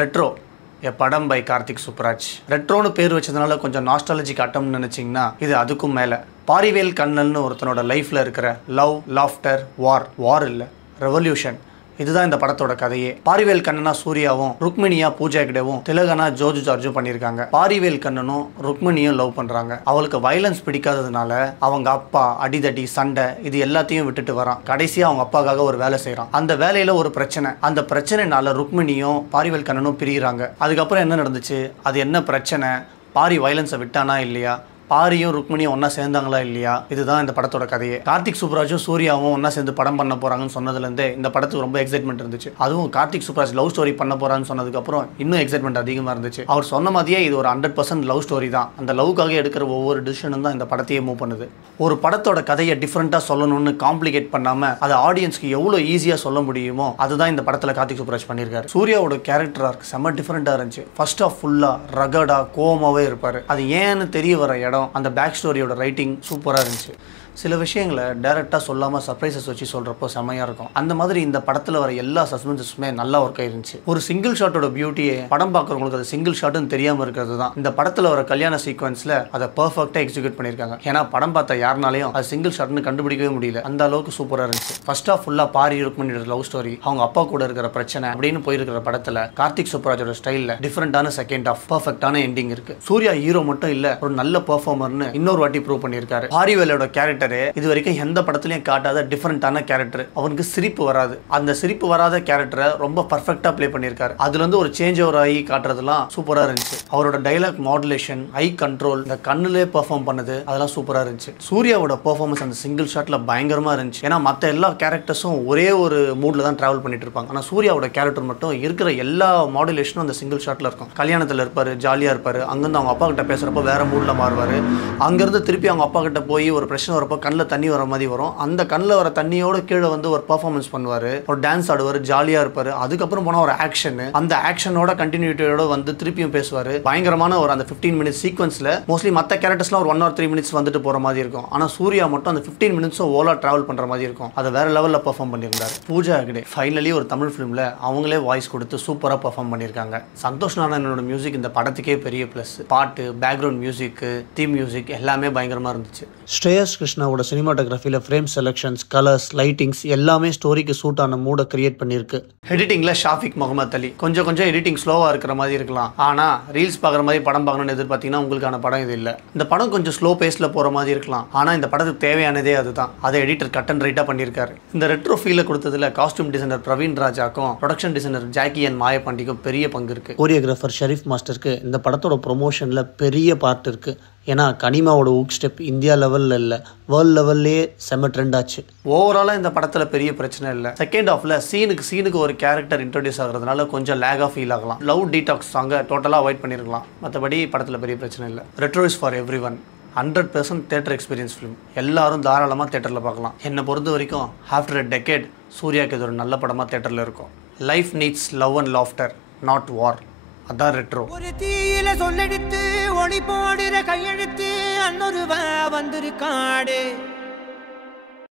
Retro எ படம் by Karthik Subraj. ரெட்ரோன்னு பேர் வச்சதுனால கொஞ்சம் நாஸ்டாலஜிக் அட்டம்னு நினச்சிங்கன்னா இது அதுக்கும் மேலே. பாரிவேல் கண்ணல்னு ஒருத்தனோட லைஃப்பில் இருக்கிற லவ், லாஃப்டர், வார் இல்லை, ரெவல்யூஷன். இதுதான் இந்த படத்தோட கதையே. பாரிவேல் கண்ணனா சூர்யாவும், ருக்மிணியா பூஜா ஹெக்டேவும், திலகனா ஜோஜு ஜார்ஜும் பண்ணியிருக்காங்க. பாரிவேல் கண்ணனும் ருக்மிணியும் லவ் பண்றாங்க. அவளுக்கு வயலன்ஸ் பிடிக்காததுனால அவங்க அப்பா அடிதடி, சண்டை இது எல்லாத்தையும் விட்டுட்டு வரான். கடைசியா அவங்க அப்பாக்காக ஒரு வேலை செய்யறான். அந்த வேலையில ஒரு பிரச்சனை. அந்த பிரச்சனைனால ருக்மிணியும் பாரிவேல் கண்ணனும் பிரிகிறாங்க. அதுக்கப்புறம் என்ன நடந்துச்சு, அது என்ன பிரச்சனை, பாரி வயலன்ஸை விட்டானா இல்லையா, பாரியும் ருக்மிணியும் ஒன்றா சேர்ந்தாங்களா இல்லையா, இதுதான் இந்த படத்தோட கதையே. கார்த்திக் சுப்ராஜும் சூர்யாவும் ஒன்றா சேர்ந்து படம் பண்ண போகிறாங்கன்னு சொன்னதுலேருந்தே இந்த படத்துக்கு ரொம்ப எக்ஸைட்மெண்ட் இருந்துச்சு. அதுவும் கார்த்திக் சுப்ராஜ் லவ் ஸ்டோரி பண்ண போகிறான்னு சொன்னதுக்கப்புறம் இன்னும் எக்ஸைட்மெண்ட் அதிகமாக இருந்துச்சு. அவர் சொன்ன மாதிரியே இது ஒரு 100% லவ் ஸ்டோரி தான். அந்த லவ்க்காக எடுக்கிற ஒவ்வொரு டிசிஷனும் தான் இந்த படத்தையே மூவ் பண்ணுது. ஒரு படத்தோட கதையை டிஃப்ரெண்ட்டாக சொல்லணும்னு காம்ப்ளிகேட் பண்ணாமல் அதை ஆடியன்ஸ்க்கு எவ்வளோ ஈஸியாக சொல்ல முடியுமோ அதுதான் இந்த படத்தில் கார்த்திக் சுப்ராஜ் பண்ணியிருக்காரு. சூர்யாவோட கேரக்டர் ஆர்க் செம்ம டிஃப்ரெண்ட்டாக இருந்துச்சு. ஃபர்ஸ்ட் ஆஃப் ஃபுல்லாக ரகடாக கோவமாகவே இருப்பார். அது ஏன்னு தெரிய வர இடம், அந்த பேக் ஸ்டோரியோட ரைட்டிங் சூப்பராக இருந்துச்சு. சில விஷயங்களை டைரெக்டாக சொல்லாமல் சர்ப்ரைசஸ் வச்சு சொல்கிறப்போ செம்மையாக இருக்கும். அந்த மாதிரி இந்த படத்தில் வர எல்லா சஸ்பென்ஸஸுமே நல்லா ஒர்க் ஆயிருந்துச்சு. ஒரு சிங்கிள் ஷாட்டோட பியூட்டியே படம் பார்க்குறவங்களுக்கு அது சிங்கிள் ஷாட்டுன்னு தெரியாமல் இருக்கிறது தான். இந்த படத்தில் வர கல்யாண சீக்வன்ஸில் அதை பர்ஃபெக்டாக எக்ஸிக்யூட் பண்ணியிருக்காங்க. ஏன்னா படம் பார்த்த யாருனாலையும் அது சிங்கிள் ஷாட்னு கண்டுபிடிக்கவே முடியல. அந்த அளவுக்கு சூப்பராக இருந்துச்சு. ஃபர்ஸ்ட் ஆஃப் ஃபுல்லாக பாரி ருக்மிணியோட லவ் ஸ்டோரி, அவங்க அப்பா கூட இருக்கிற பிரச்சனை அப்படின்னு போயிருக்கிற படத்தில் கார்த்திக் சுப்ராஜோட ஸ்டைலில் டிஃப்ரெண்டான செகண்ட் ஆஃப் பர்ஃபெக்டான எண்டிங் இருக்கு. சூர்யா ஹீரோ மட்டும் இல்லை, ஒரு நல்ல பெர்ஃபார்மர்னு இன்னொரு வாட்டி ப்ரூவ் பண்ணியிருக்காரு. பாரிவேலோட கேரக்டரே இது வரைக்கும் எந்த படத்துலையும் காட்டாத டிஃப்ரெண்டான கேரக்டர். அவனுக்கு சிரிப்பு வராது. அந்த சிரிப்பு வராத கேரக்டரை ரொம்ப பர்ஃபெக்டா ப்ளே பண்ணியிருக்காரு. அதுல இருந்து ஒரு சேஞ்ச் ஓவர் ஆகி காட்டுறதுலாம் சூப்பரா இருந்துச்சு. அவரோட டைலாக் மாடுலேஷன், ஐ கண்ட்ரோல், இந்த கண்ணுலே பெர்ஃபார்ம் பண்ணது அதெல்லாம் சூப்பரா இருந்துச்சு. சூர்யாவோட பெர்ஃபார்மன்ஸ் அந்த சிங்கிள் ஷாட்ல பயங்கரமா இருந்துச்சு. ஏன்னா மற்ற எல்லா கேரக்டர்ஸும் ஒரே ஒரு மூட்ல தான் டிராவல் பண்ணிட்டு இருப்பாங்க. ஆனால் சூர்யாவோட கேரக்டர் மட்டும் இருக்கிற எல்லா மாடுலேஷனும் அந்த சிங்கிள் ஷாட்ல இருக்கும். கல்யாணத்தில் இருப்பாரு, ஜாலியா இருப்பாரு, அங்கிருந்து அவங்க அப்பா கிட்ட பேசுறப்ப வேற மூட்ல மாறுவாரு, அங்கிருந்து திருப்பி அவங்க அப்பா கிட்ட போய் ஒரு பிரச்சனை வரப்போ கண்ணில் தண்ணி வர மாதிரி வரும். அந்த கண்ணில் வர தண்ணியோட கீழே வந்து ஒரு பெர்ஃபார்மன்ஸ் பண்ணுவார், ஒரு டான்ஸ் ஆடுவார், ஜாலியாக இருப்பார். அதுக்கப்புறம் போனால் ஒரு ஆக்ஷன், அந்த ஆக்ஷனோட கண்டினியூட்டியோட வந்து திருப்பியும் பேசுவார். பயங்கரமான ஒரு அந்த 15 மினிட்ஸ் சீக்வன்ஸில் மோஸ்ட்லி மற்ற கேரக்டர்ஸ்லாம் ஒரு 1 or 3 மினிட்ஸ் வந்துட்டு போகிற மாதிரி இருக்கும். ஆனால் சூர்யா மட்டும் அந்த 15 மினிட்ஸும் ஓலா ட்ராவல் பண்ணுற மாதிரி இருக்கும். அதை வேற லெவலில் பெர்ஃபார்ம் பண்ணியிருந்தார். பூஜா ஹெக்டே ஃபைனலி ஒரு தமிழ் ஃபிலிமில் அவங்களே வாய்ஸ் கொடுத்து சூப்பராக பெர்ஃபார்ம் பண்ணியிருக்காங்க. சந்தோஷ் நாராயணனோட மியூசிக் இந்த படத்துக்கே பெரிய ப்ளஸ். பாட்டு, பேக்ரவுண்ட் மியூசிக், தீம் மியூசிக் எல்லாமே பயங்கரமாக இருந்துச்சு. ஸ்ரேயஸ் கிருஷ்ணாவோட சினிமாட்டோகிராஃபியில் ஃப்ரேம் செலக்ஷன்ஸ், கலர்ஸ், லைட்டிங்ஸ் எல்லாமே ஸ்டோரிக்கு சூட் ஆன மூடை கிரியேட் பண்ணியிருக்கு. எடிட்டிங்கில் ஷாஃபிக் முகமது அலி. கொஞ்சம் எடிட்டிங் ஸ்லோவாக இருக்கிற மாதிரி இருக்கலாம். ஆனால் ரீல்ஸ் பார்க்குற மாதிரி படம் பார்க்கணும்னு எதிர்பார்த்தீங்கன்னா உங்களுக்கான படம் இது இல்லை. இந்த படம் கொஞ்சம் ஸ்லோ பேஸில் போகிற மாதிரி இருக்கலாம். ஆனால் இந்த படத்துக்கு தேவையானதே அதுதான். அதை எடிட்டர் கட் அண்ட் ரைட்டாக பண்ணியிருக்காரு. இந்த ரெட்ரோ ஃபீலை கொடுத்ததில் காஸ்டியூம் டிசைனர் பிரவீன் ராஜாக்கும், ப்ரொடக்ஷன் டிசைனர் ஜாக்கி அண்ட் மாயப்பாண்டிக்கும் பெரிய பங்கு இருக்குது. கோரியோகிராஃபர் ஷெரீஃப் மாஸ்டருக்கு இந்த படத்தோட ப்ரொமோஷனில் பெரிய பார்ட் இருக்குது. ஏன்னா கனிமாவோட ஊக் ஸ்டெப் இந்தியா லெவலில் இல்லை, வேர்ல்டு லெவல்லே செம்ம ட்ரெண்ட் ஆச்சு. ஓவராலாக இந்த படத்தில் பெரிய பிரச்சனை இல்லை. செகண்ட் ஹாஃபில் சீனுக்கு ஒரு கேரக்டர் இன்ட்ரோடியூஸ் ஆகிறதுனால கொஞ்சம் லேகாக ஃபீல் ஆகலாம். லவ் டீடாக்ஸ் சாங்கை டோட்டலாக அவாய்ட் பண்ணியிருக்கலாம். மற்றபடி படத்தில் பெரிய பிரச்சனை இல்லை. Retro is for every one. 100% theatre experience film. எல்லாரும் தாராளமாக தேட்டரில் பார்க்கலாம். என்னை பொறுத்த வரைக்கும் ஆஃப்டர் a decade சூர்யாவுக்கு இது ஒரு நல்ல படமாக தேட்டரில் இருக்கும். Life needs love and laughter, not war. அதான் ரெட்ரோ. ஒரு தீயில சொல்லெடுத்து ஒளி போடுற கையெழுத்து அன்னொருவ வந்திருக்காடு.